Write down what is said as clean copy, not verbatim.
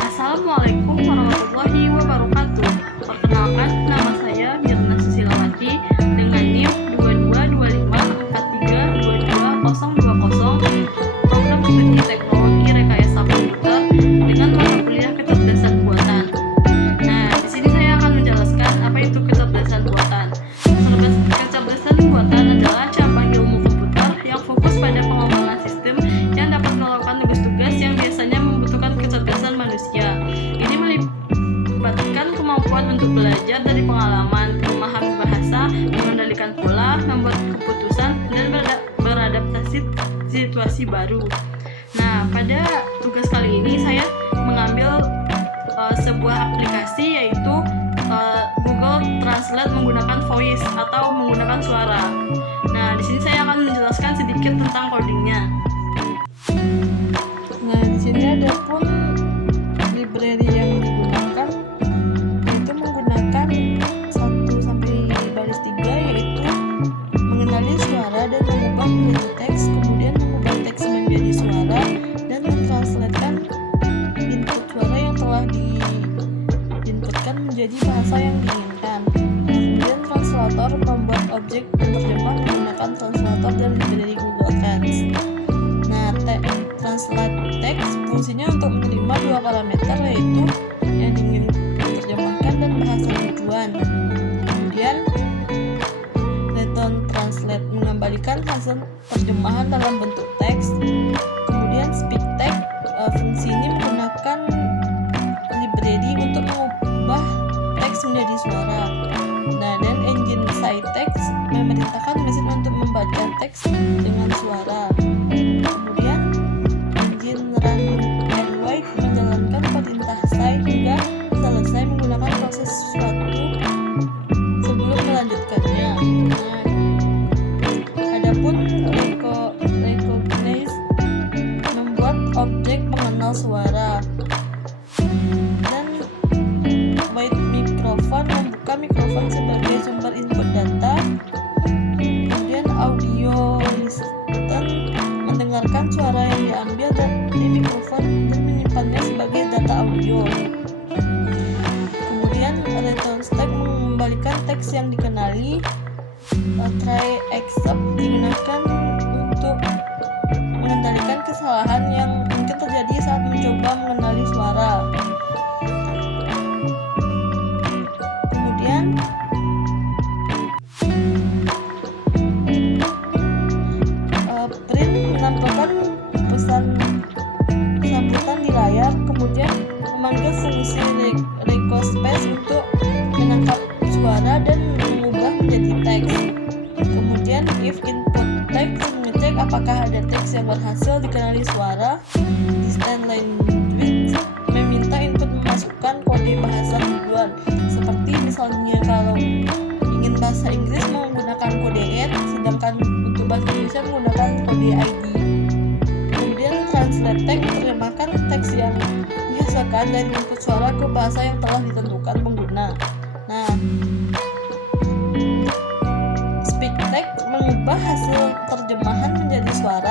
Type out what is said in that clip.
Assalamualaikum warahmatullahi wabarakatuh. Perkenalkan, nama saya Mirna Susilawati dengan NIM 222543222020, program studi teknologi rekayasa komputer dengan mata kuliah kecerdasan buatan. Nah, di sini saya akan menjelaskan apa itu kecerdasan buatan. Kecerdasan buatan adalah cabang ilmu komputer yang fokus pada pengembangan sistem yang dapat melakukan tugas-tugas yang biasanya membutuhkan kecerdasan manusia. Ini melibatkan kemampuan untuk belajar dari pengalaman, memahami bahasa, mengendalikan pola, membuat keputusan, dan beradaptasi situasi baru. Nah, pada tugas kali ini saya mengambil sebuah aplikasi yaitu Google Translate menggunakan voice atau menggunakan suara. Nah, di sini saya akan menjelaskan sedikit tentang codingnya. Nah, di sini ada pun library yang digunakan, yaitu menggunakan 1 sampai baris 3, yaitu mengenali suara dan mengubah menjadi teks, kemudian mengubah teks menjadi suara dan mentranslatekan input suara yang telah diinputkan menjadi bahasa yang diinginkan. Kemudian translator membuat objek penerjemah menggunakan translator dan library Google Trans. Nah, translate text fungsinya untuk menerima 2 parameter, yaitu yang ingin diterjemahkan dan bahasa tujuan. Kemudian return translate mengembalikan hasil terjemahan dalam bentuk teks. Kemudian speak text, fungsi ini menggunakan library untuk mengubah teks menjadi suara. Nah, dan engine citext memerintahkan mesin untuk membaca teks dengan suara. Kemudian engine run and wait menjalankan perintah cite hingga selesai menggunakan proses sesuatu sebelum melanjutkannya. Nah, adapun recognize membuat objek mengenal suara, dan wait microphone membuka mikrofon sebagai sumber input data. Kemudian audio listen mendengarkan suara yang diambil dari mikrofon dan menyimpannya sebagai data audio. Kemudian return text mengembalikan teks yang dikenali. Try except digunakan untuk mengendalikan kesalahan yang mungkin terjadi saat mencoba mengenali suara. Kemudian print menampilkan pesan sambutan di layar, kemudian memanggil fungsi request space untuk menangkap suara dan mengubah menjadi teks. Kemudian if input text mengecek apakah ada teks yang berhasil dikenali suara. Distant language meminta input memasukkan kode bahasa tujuan, seperti misalnya kalau ingin bahasa Inggris menggunakan kode ET, sedangkan untuk bahasa Indonesia menggunakan kode ID. Kemudian translate text menerjemahkan teks yang dihasilkan dari input suara ke bahasa yang telah ditentukan pengguna. Nah, speak text mengubah hasil terjemahan menjadi suara